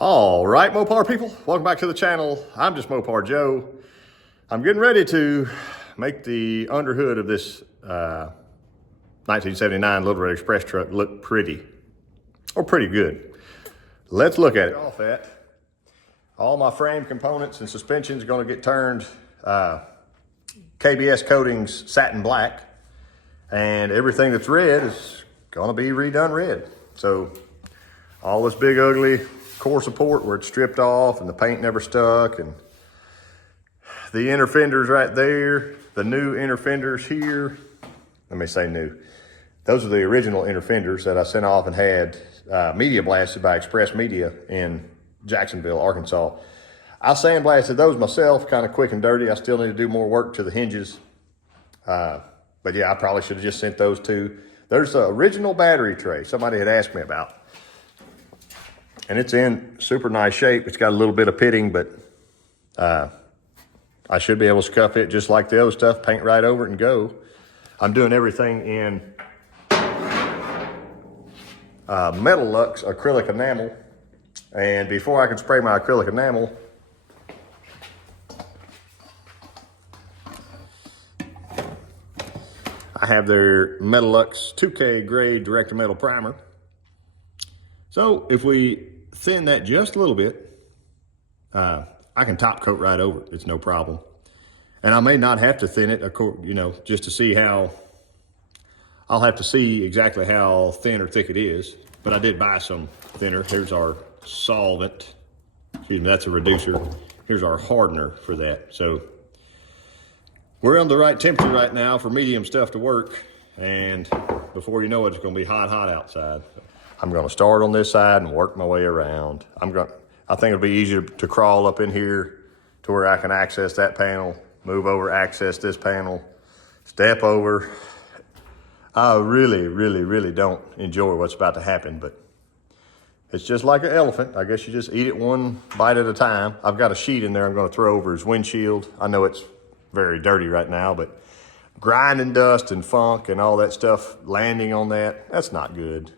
All right, Mopar people, welcome back to the channel. I'm just Mopar Joe. I'm getting ready to make the underhood of this 1979 Little Red Express truck look pretty, or pretty good. Let's look at it. Off at all my frame components and suspensions are going to get turned KBS coatings satin black, and everything that's red is going to be redone red. So all this big ugly core support where it's stripped off and the paint never stuck, and the inner fenders right there, the new inner fenders here. Let me say new. Those are the original inner fenders that I sent off and had media blasted by Express Media in Jacksonville, Arkansas. I sandblasted those myself, kind of quick and dirty. I still need to do more work to the hinges. But yeah, I probably should have just sent those two. There's the original battery tray somebody had asked me about. And it's in super nice shape. It's got a little bit of pitting, but I should be able to scuff it just like the other stuff, paint right over it and go. I'm doing everything in Metal Lux acrylic enamel. And before I can spray my acrylic enamel, I have their Metal Lux 2K grade direct to metal primer. So if we thin that just a little bit, I can top coat right over it. It's no problem. And I may not have to thin it, you know, just to see how, I'll have to see exactly how thin or thick it is. But I did buy some thinner. Here's our solvent. Excuse me, that's a reducer. Here's our hardener for that. So we're on the right temperature right now for medium stuff to work. And before you know it, it's gonna be hot, hot outside. I'm gonna start on this side and work my way around. I think it'll be easier to crawl up in here to where I can access that panel, move over, access this panel, step over. I really don't enjoy what's about to happen, but it's just like an elephant. I guess you just eat it one bite at a time. I've got a sheet in there I'm gonna throw over his windshield. I know it's very dirty right now, but grinding dust and funk and all that stuff landing on that, that's not good.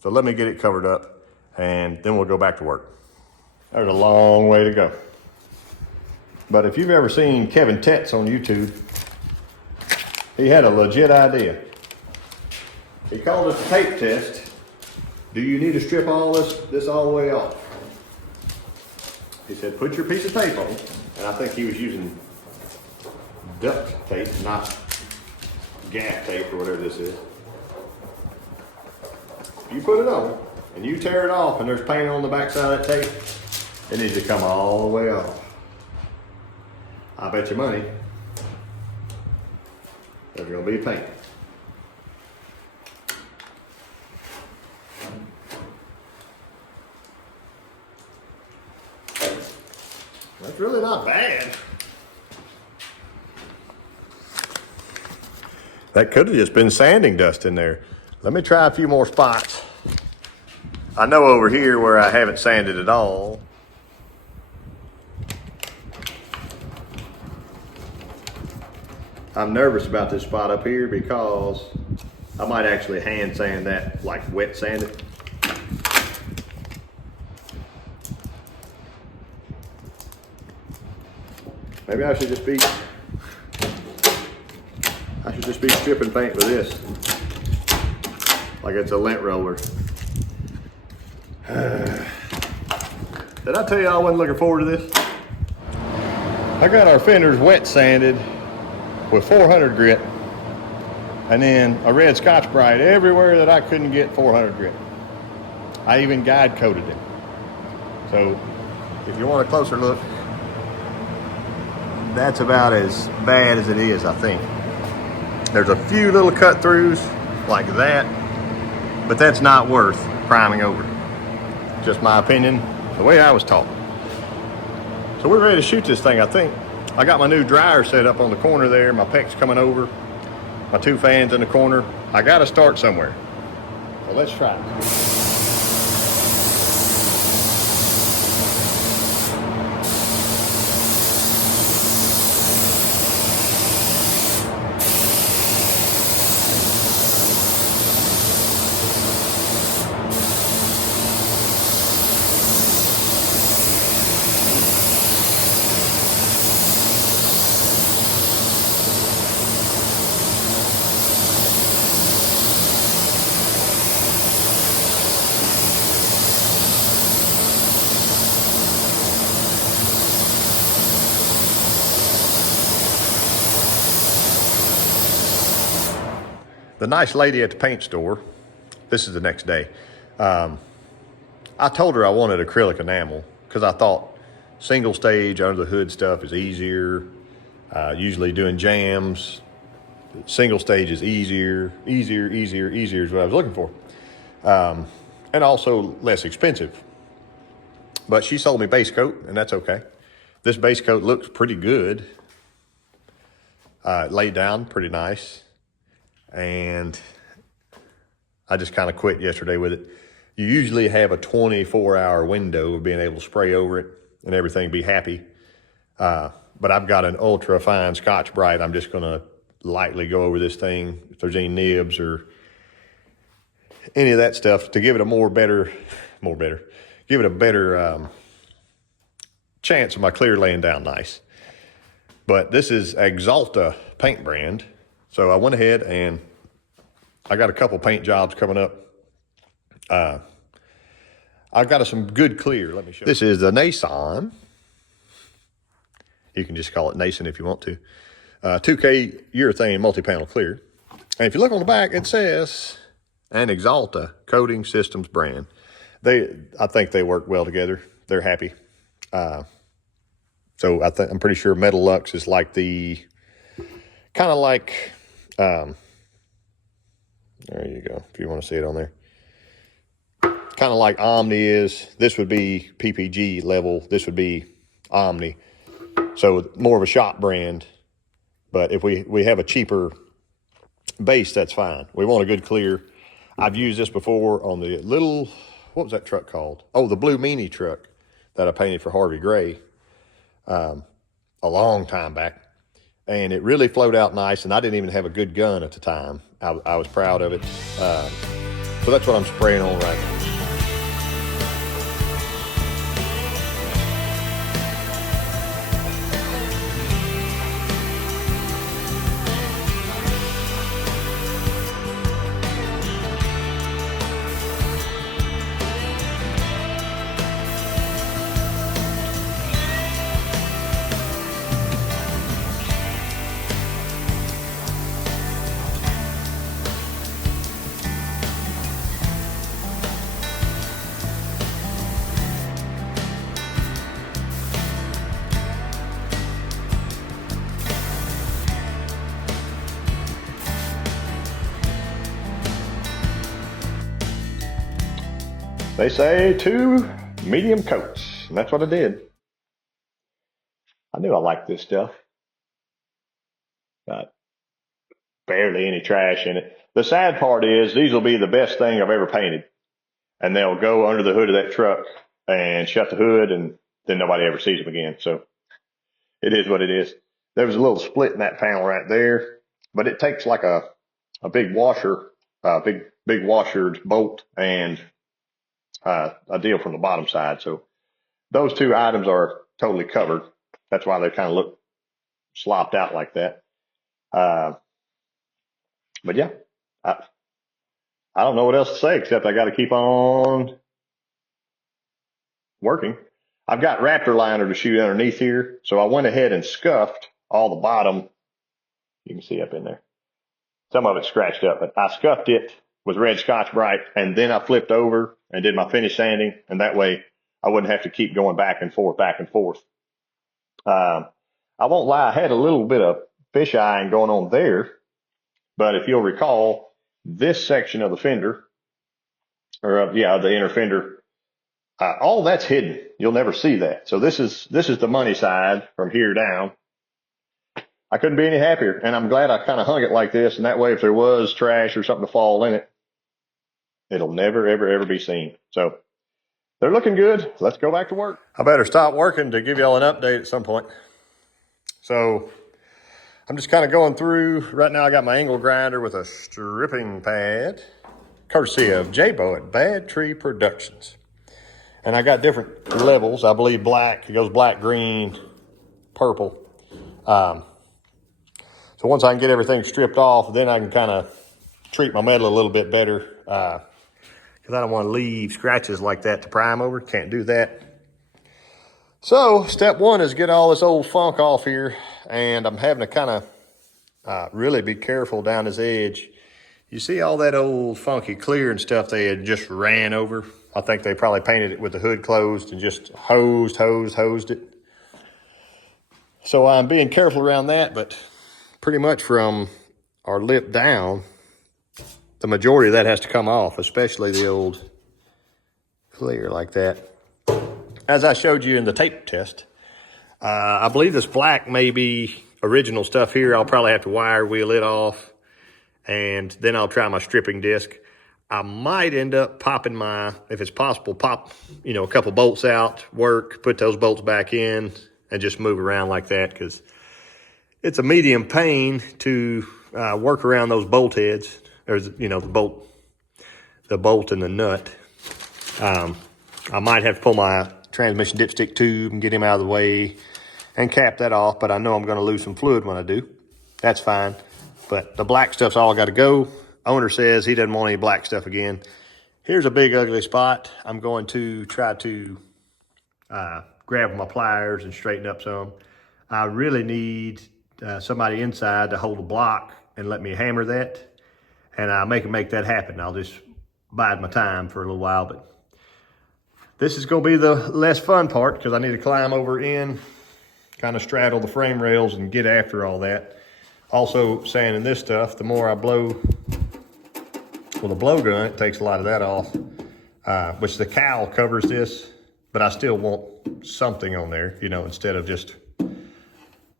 So let me get it covered up and then we'll go back to work. There's a long way to go. But if you've ever seen Kevin Tetz on YouTube, he had a legit idea. He called it a tape test. Do you need to strip all this all the way off? He said, put your piece of tape on. And I think he was using duct tape, not gaff tape or whatever this is. You put it on and you tear it off and there's paint on the backside of that tape, it needs to come all the way off. I bet you money there's gonna be paint. That's really not bad. That could have just been sanding dust in there. Let me try a few more spots. I know over here where I haven't sanded at all. I'm nervous about this spot up here because I might actually hand sand that, like wet sand it. Maybe I should just be stripping paint with this. Like it's a lint roller. Did I tell you I wasn't looking forward to this? I got our fenders wet sanded with 400 grit, and then a red Scotch-Brite everywhere that I couldn't get 400 grit. I even guide coated it. So if you want a closer look, that's about as bad as it is, I think. There's a few little cut throughs like that, but that's not worth priming over. Just my opinion, the way I was taught. So we're ready to shoot this thing, I think. I got my new dryer set up on the corner there. My PEC's coming over. My two fans in the corner. I gotta start somewhere. So let's try it. The nice lady at the paint store, this is the next day, I told her I wanted acrylic enamel because I thought single stage under the hood stuff is easier. Usually doing jams, single stage is easier is what I was looking for. And also less expensive. But she sold me base coat, and that's okay. This base coat looks pretty good. Laid down pretty nice. And I just kind of quit yesterday with it. You usually have a 24-hour window of being able to spray over it and everything be happy. But I've got an ultra fine Scotch Brite. I'm just going to lightly go over this thing if there's any nibs or any of that stuff to give it a give it a better chance of my clear laying down nice. But this is Axalta paint brand. So I went ahead and I got a couple paint jobs coming up. I've got some good clear. Let me show you. This is the Nason. You can just call it Nason if you want to. 2K urethane multi-panel clear. And if you look on the back, it says an Axalta Coating Systems brand. I think they work well together. They're happy. So I'm pretty sure Metal Lux is like kind of like, there you go, if you want to see it on there. Kind of like Omni is. This would be PPG level. This would be Omni. So more of a shop brand. But if we have a cheaper base, that's fine. We want a good clear. I've used this before on the little, what was that truck called? Oh, the Blue Meanie truck that I painted for Harvey Gray a long time back. And it really flowed out nice, and I didn't even have a good gun at the time. I was proud of it. So that's what I'm spraying on right now. They say 2 medium coats, and that's what I did. I knew I liked this stuff. Got barely any trash in it. The sad part is these will be the best thing I've ever painted. And they'll go under the hood of that truck and shut the hood, and then nobody ever sees them again. So it is what it is. There was a little split in that panel right there, but it takes like a big washer, big washered bolt and a deal from the bottom side. So those 2 items are totally covered. That's why they kind of look slopped out like that. But yeah, I don't know what else to say except I got to keep on working. I've got Raptor liner to shoot underneath here. So I went ahead and scuffed all the bottom. You can see up in there. Some of it's scratched up, but I scuffed it with red Scotch Brite, and then I flipped over and did my finish sanding, and that way I wouldn't have to keep going back and forth. I won't lie, I had a little bit of fish eyeing going on there, but if you'll recall, this section of the fender, or the inner fender, all that's hidden. You'll never see that. So this is the money side from here down. I couldn't be any happier, and I'm glad I kind of hung it like this, and that way if there was trash or something to fall in it, it'll never, ever be seen. So they're looking good. Let's go back to work. I better stop working to give y'all an update at some point. So I'm just kind of going through. Right now I got my angle grinder with a stripping pad, courtesy of J-Bo at Bad Tree Productions. And I got different levels. I believe black, it goes black, green, purple. So once I can get everything stripped off, then I can kind of treat my metal a little bit better. Because I don't want to leave scratches like that to prime over. Can't do that. So step 1 is get all this old funk off here. And I'm having to kind of really be careful down this edge. You see all that old funky clear and stuff they had just ran over? I think they probably painted it with the hood closed and just hosed it. So I'm being careful around that, but pretty much from our lip down, the majority of that has to come off, especially the old clear like that. As I showed you in the tape test, I believe this black may be original stuff here. I'll probably have to wire wheel it off, and then I'll try my stripping disc. I might end up popping my, if it's possible, pop, a couple bolts out, put those bolts back in, and just move around like that, because it's a medium pain to work around those bolt heads, or the bolt and the nut. I might have to pull my transmission dipstick tube and get him out of the way and cap that off, but I know I'm going to lose some fluid when I do. That's fine. But the black stuff's all got to go. Owner says he doesn't want any black stuff again. Here's a big ugly spot. I'm going to try to grab my pliers and straighten up some. I really need somebody inside to hold a block and let me hammer that, and I'll make that happen. I'll just bide my time for a little while, but this is going to be the less fun part because I need to climb over in, kind of straddle the frame rails and get after all that. Also sanding this stuff, the more I blow with a blow gun, it takes a lot of that off, which the cowl covers this, but I still want something on there, instead of just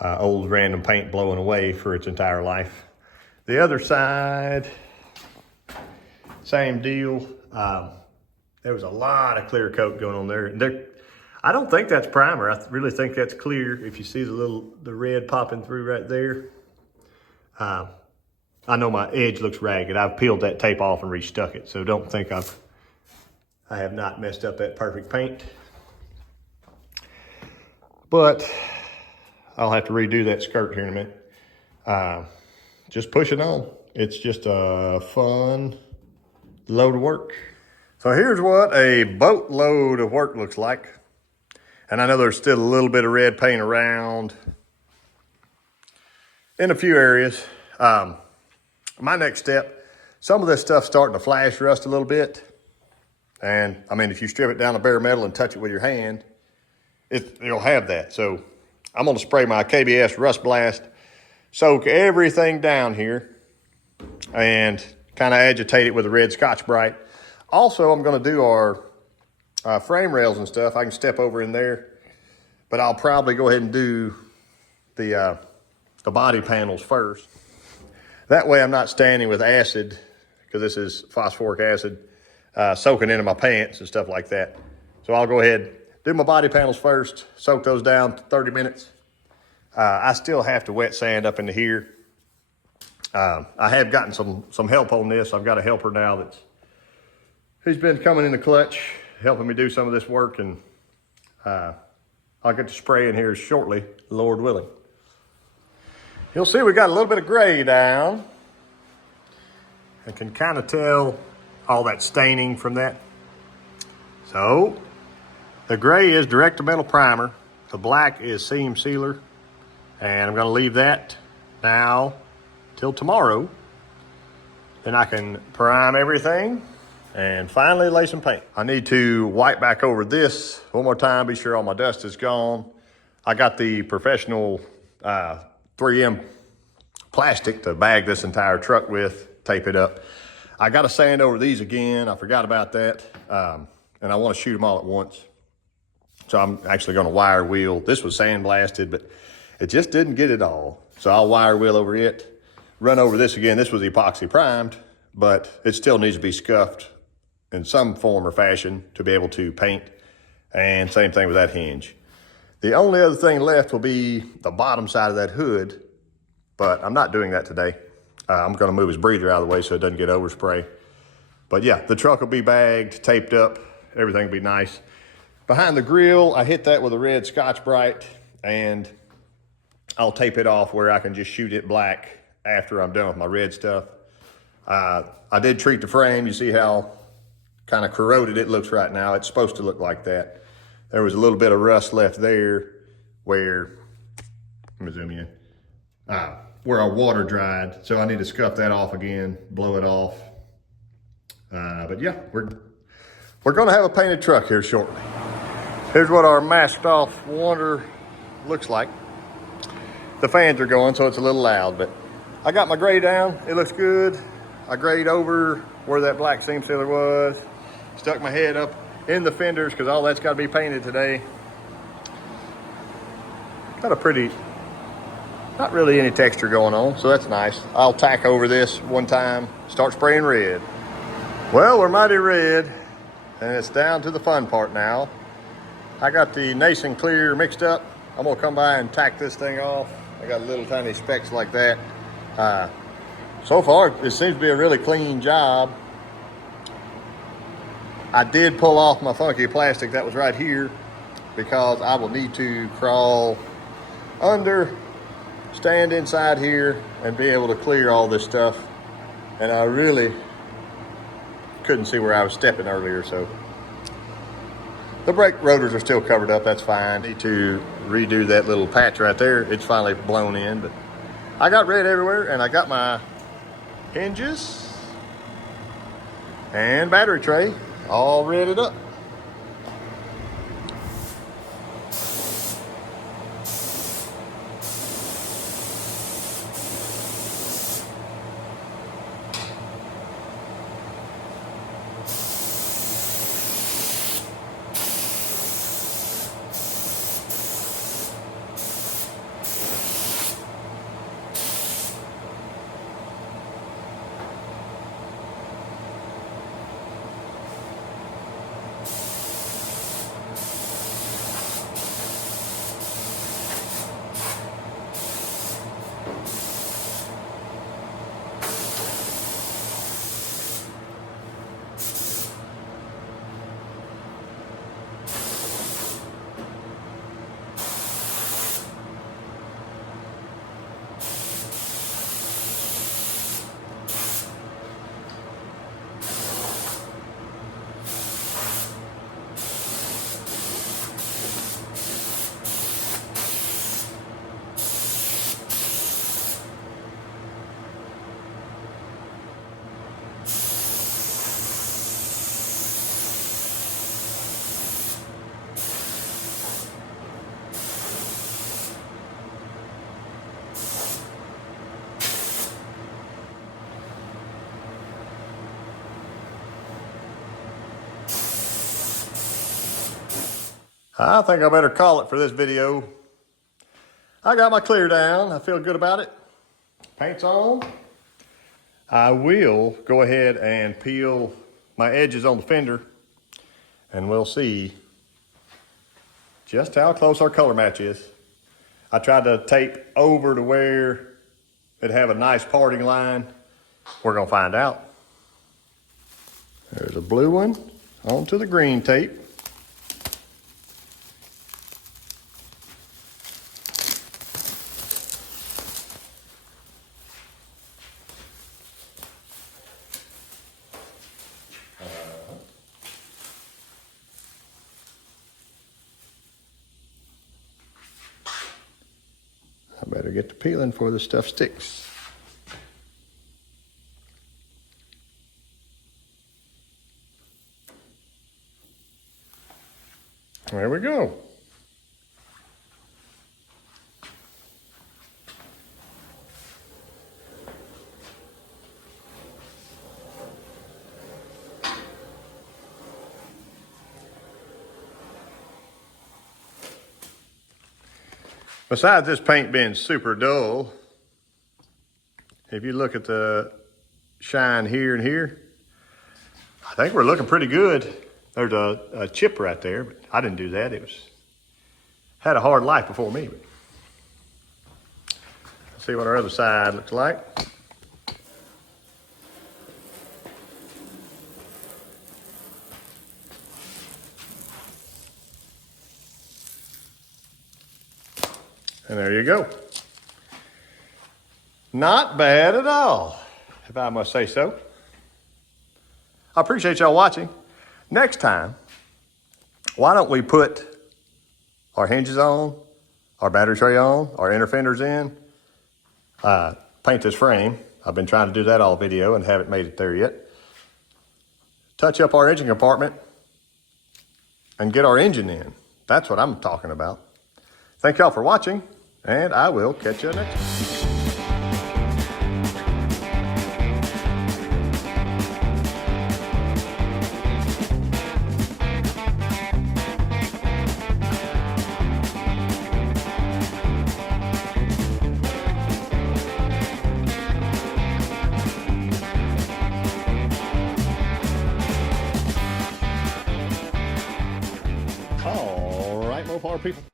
old random paint blowing away for its entire life. The other side, same deal. There was a lot of clear coat going on there. I don't think that's primer. I really think that's clear. If you see the red popping through right there. I know my edge looks ragged. I've peeled that tape off and restuck it, so don't think I have not messed up that perfect paint. But I'll have to redo that skirt here in a minute. Just push it on. It's just a fun load of work. So here's what a boatload of work looks like. And I know there's still a little bit of red paint around in a few areas. My next step, some of this stuff's starting to flash rust a little bit. And I mean, if you strip it down to bare metal and touch it with your hand, it'll have that. So I'm gonna spray my KBS Rust Blast, soak everything down here, and kind of agitate it with a red Scotch-Brite. Also, I'm gonna do our frame rails and stuff. I can step over in there, but I'll probably go ahead and do the body panels first. That way I'm not standing with acid, because this is phosphoric acid, soaking into my pants and stuff like that. So I'll go ahead, do my body panels first, soak those down 30 minutes. I still have to wet sand up into here. I have gotten some help on this. I've got a helper now who's been coming in the clutch, helping me do some of this work, and I'll get to spraying here shortly, Lord willing. You'll see we got a little bit of gray down. I can kind of tell all that staining from that. So the gray is direct-to-metal primer. The black is seam sealer. And I'm gonna leave that now till tomorrow. Then I can prime everything and finally lay some paint. I need to wipe back over this one more time, be sure all my dust is gone. I got the professional 3M plastic to bag this entire truck with, tape it up. I got to sand over these again. I forgot about that. And I want to shoot them all at once. So I'm actually going to wire wheel. This was sandblasted, but it just didn't get it all. So I'll wire wheel over it, run over this again. This was epoxy primed, but it still needs to be scuffed in some form or fashion to be able to paint. And same thing with that hinge. The only other thing left will be the bottom side of that hood, but I'm not doing that today. I'm gonna move his breather out of the way so it doesn't get overspray. But yeah, the truck will be bagged, taped up, everything will be nice. Behind the grill, I hit that with a red Scotch-Brite, and I'll tape it off where I can just shoot it black after I'm done with my red stuff. I did treat the frame. You see how kind of corroded it looks right now. It's supposed to look like that. There was a little bit of rust left there where, let me zoom in. where our water dried. So I need to scuff that off again, blow it off. But yeah, we're gonna have a painted truck here shortly. Here's what our masked off water looks like. The fans are going, so it's a little loud, but I got my gray down. It looks good. I grayed over where that black seam sealer was. Stuck my head up in the fenders because all that's got to be painted today. Got a pretty, not really any texture going on, so that's nice. I'll tack over this one time, start spraying red. Well, we're mighty red, and it's down to the fun part now. I got the Nason clear mixed up. I'm gonna come by and tack this thing off. I got little tiny specks like that. So far, it seems to be a really clean job. I did pull off my funky plastic that was right here because I will need to crawl under, stand inside here, and be able to clear all this stuff. And I really couldn't see where I was stepping earlier, so. The brake rotors are still covered up, that's fine. Need to redo that little patch right there. It's finally blown in, but I got red everywhere, and I got my hinges and battery tray all redded up. I think I better call it for this video. I got my clear down. I feel good about it. Paint's on. I will go ahead and peel my edges on the fender, and we'll see just how close our color match is. I tried to tape over to where it'd have a nice parting line. We're gonna find out. There's a blue one onto the green tape. I better get to peeling before the stuff sticks. There we go. Besides this paint being super dull, if you look at the shine here and here, I think we're looking pretty good. There's a chip right there, but I didn't do that. It had a hard life before me. But let's see what our other side looks like. And there you go. Not bad at all, if I must say so. I appreciate y'all watching. Next time, why don't we put our hinges on, our battery tray on, our inner fenders in, paint this frame. I've been trying to do that all video and haven't made it there yet. Touch up our engine compartment and get our engine in. That's what I'm talking about. Thank y'all for watching, and I will catch you next time. All right, Mopar people.